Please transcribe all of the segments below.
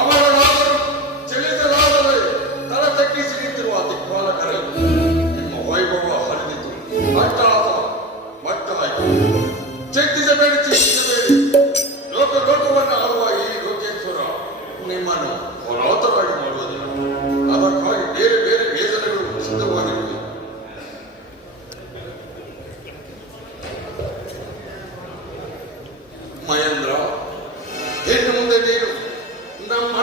ಅವರ ಚಲಿತರಾದರೆ ತಲೆ ತಗ್ಗಿಸಿ ನಿಂತಿರುವ ದಿಕ್ಪಾಲಕರೇ, ನಿಮ್ಮ ವೈಭವ ಹರಿದಿತು, ಮಟ್ಟಾಯಿತು. ಚಿಂತಿಸಬೇಡಿ, ಲೋಕವನ್ನು ಆಳುವ ಈ ಲೋಕೇಶ್ವರ ನಿಮ್ಮನ್ನು ಅನಾಥರಾಗಿ ಮಾಡುವುದಿಲ್ಲ. ಅದಕ್ಕಾಗಿ ಬೇರೆ ಬೇರೆ ವೇದನೆಗಳು ಸಿದ್ಧವಾಗಿರುವುದು. ಮಹೇಂದ್ರ, ಇನ್ನು ಮುಂದೆ ನೀನು ನಮ್ಮ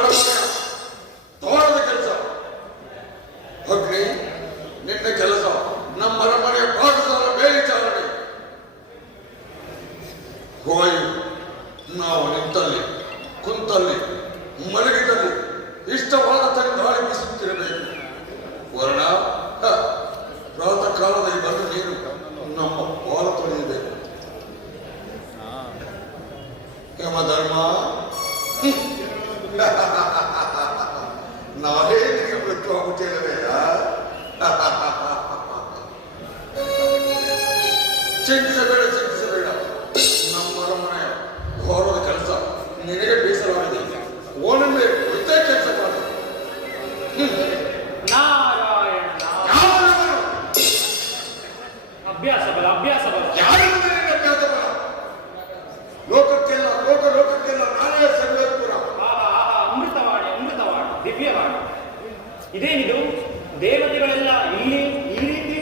ತೋಟದ ಕೆಲಸ, ಅಗ್ನಿ ನಿನ್ನ ಕೆಲಸ ನಮ್ಮ ಅರಮನೆಯ ಪಾಠಶಾಲ ಮೇಲ್ವಿಚಾರಣೆ. ವಾಯು ನಾವು ನಿಂತಲ್ಲಿ, ಕುಂತಲ್ಲಿ, ಮಲಗಿದಲ್ಲಿ ಇಷ್ಟವಾದ ಗಾಳಿ ಬೀಸುತ್ತಿರಬೇಕು. ವರ್ಣ, ಪ್ರಾತಃ ಕಾಲದಲ್ಲಿ ಬಂದು ನೀನು ನಮ್ಮ ಬಾಲ ತೊಳೆಯಬೇಕು. ಯಮಧರ್ಮ, ನಾವೇ ನಿಮಗೆ ಮೃತ್ಯು ಆಗುತ್ತೇವೆ. ಚಿಂತಿಸಬೇಡ, ನಮ್ಮ ಅರಮನೆಯ ಘೋರದ ಕೆಲಸ ನಿನಗೆ ಬೇಸರವಾಗಿದೆ. ಓನಂದ್ರೆ ಒಳ್ಳೆ ಕೆಲಸ ಮಾಡ. ಅಭ್ಯಾಸ ಬಲ. ಅಭ್ಯಾಸ ಬಲ. ಲೋಕಕ್ಕೆಲ್ಲ ನಾನೇ ಸರ್ವೇಪುರ. ಅಮೃತವಾಣಿ, ದಿವ್ಯವಾಣಿ. ಇದೇನಿದು? ದೇವತೆಗಳೆಲ್ಲ ಇಲ್ಲಿ ಈ ರೀತಿ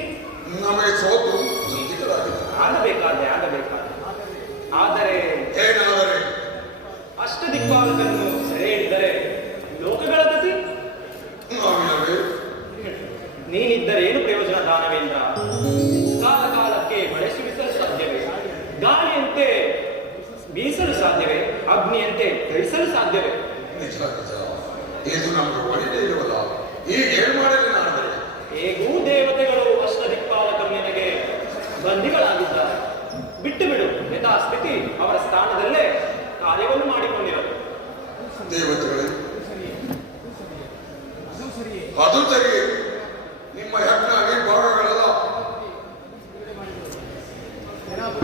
ನಮಗೆ ಸೋತು ಚಿಂತಿತರಾಗಿದೆ. ಆಗಬೇಕಾದ್ರೆ ಆದರೆ ಏನಾದರೆ ಅಷ್ಟದಿಕ್ಪಾಲಕರನ್ನು ಸೆರೆ ಹಿಡಿದರೆ ಲೋಕಗಳ ಗತಿ. ನೀನಿದ್ದರೆ ಏನು ಪ್ರಯೋಜನ ದಾನವೇಂದ್ರ? ಕಾಲಕ್ಕೆ ಮಳೆ ಸುರಿಸಲು ಸಾಧ್ಯವೇ? ಗಾಳಿಯಂತೆ ಬೀಸಲು ಸಾಧ್ಯವೇ? ಅಗ್ನಿಯಂತೆ ದಹಿಸಲು ಸಾಧ್ಯವೇ? ಇದು ನಮಗೆ ಒಳ್ಳೆ ಇರುವಲ್ಲ. ಈಗ ಏನ್ ಮಾಡಲಿ ನಾಡಿದರೆ? ಹೇಗೂ ದೇವತೆಗಳು ಅಷ್ಟದಿಕ್ಪಾಲಕರು ನಿನಗೆ ಬಂದಿಗಳಾಗಿದ್ದಾರೆ. ಬಿಟ್ಟು ಬಿಡು, ಯಥಾಸ್ಥಿತಿ ಅವರ ಸ್ಥಾನದಲ್ಲೇ ಕಾರ್ಯವನ್ನು ಮಾಡಿಕೊಂಡಿರಲು. ದೇವತೆಗಳೇ, ಅದು ಸರಿ. ನಿಮ್ಮ ಯಜ್ಞ ಭಾಗಗಳೆಲ್ಲ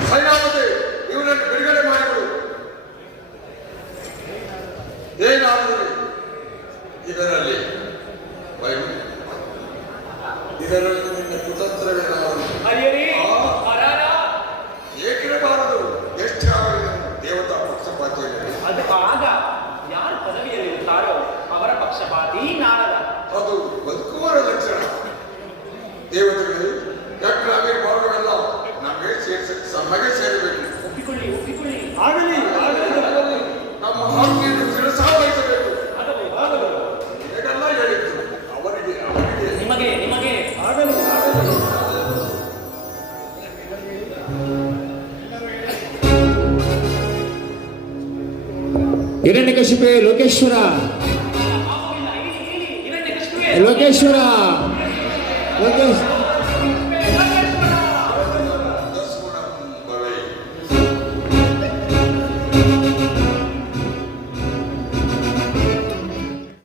ಸೈನಾಪತಿ ಇವರನ್ನು ಬಿಡುಗಡೆ ಮಾಡಿಬಿಡು. ಏನಾದರೂ ಇದರಲ್ಲಿ ನಿನ್ನ ಕುತಂತ್ರವೇನಾದರೂ ಏಕಿರಬಾರದು. ಎಷ್ಟೇ ಆಗಲಿ ದೇವತಾ ಪಕ್ಷಪಾತಿಯಲ್ಲಿ ಅದು ಆಗ ಯಾರು ಪದವಿಯಲ್ಲಿರುತ್ತಾರೋ ಅವರ ಪಕ್ಷಪಾತಿ ನಾರದ. ಅದು ಬದುಕುವರ ಲಕ್ಷಣ. ದೇವತೆಗಳು ಯಜ್ಞ ಭಾಗವೆಲ್ಲ ನಮಗೆ ಸೇರಬೇಕು. ಒಪ್ಪಿಕೊಳ್ಳಿ. ಆಗಲಿ. ನಮ್ಮ ಆಜ್ಞೆಯನ್ನು ಶಿರಸಾವಹಿಸಬೇಕು. ಆಗಲು ಇದೆಲ್ಲ ಹೇಳಿದ್ದು ಅವರಿಗೆ ನಿಮಗೆ ಆಗಲಿ. ಹಿರಣ್ಯಕಶಿಪೆ ಲೋಕೇಶ್ವರ ಲೋಕೇಶ್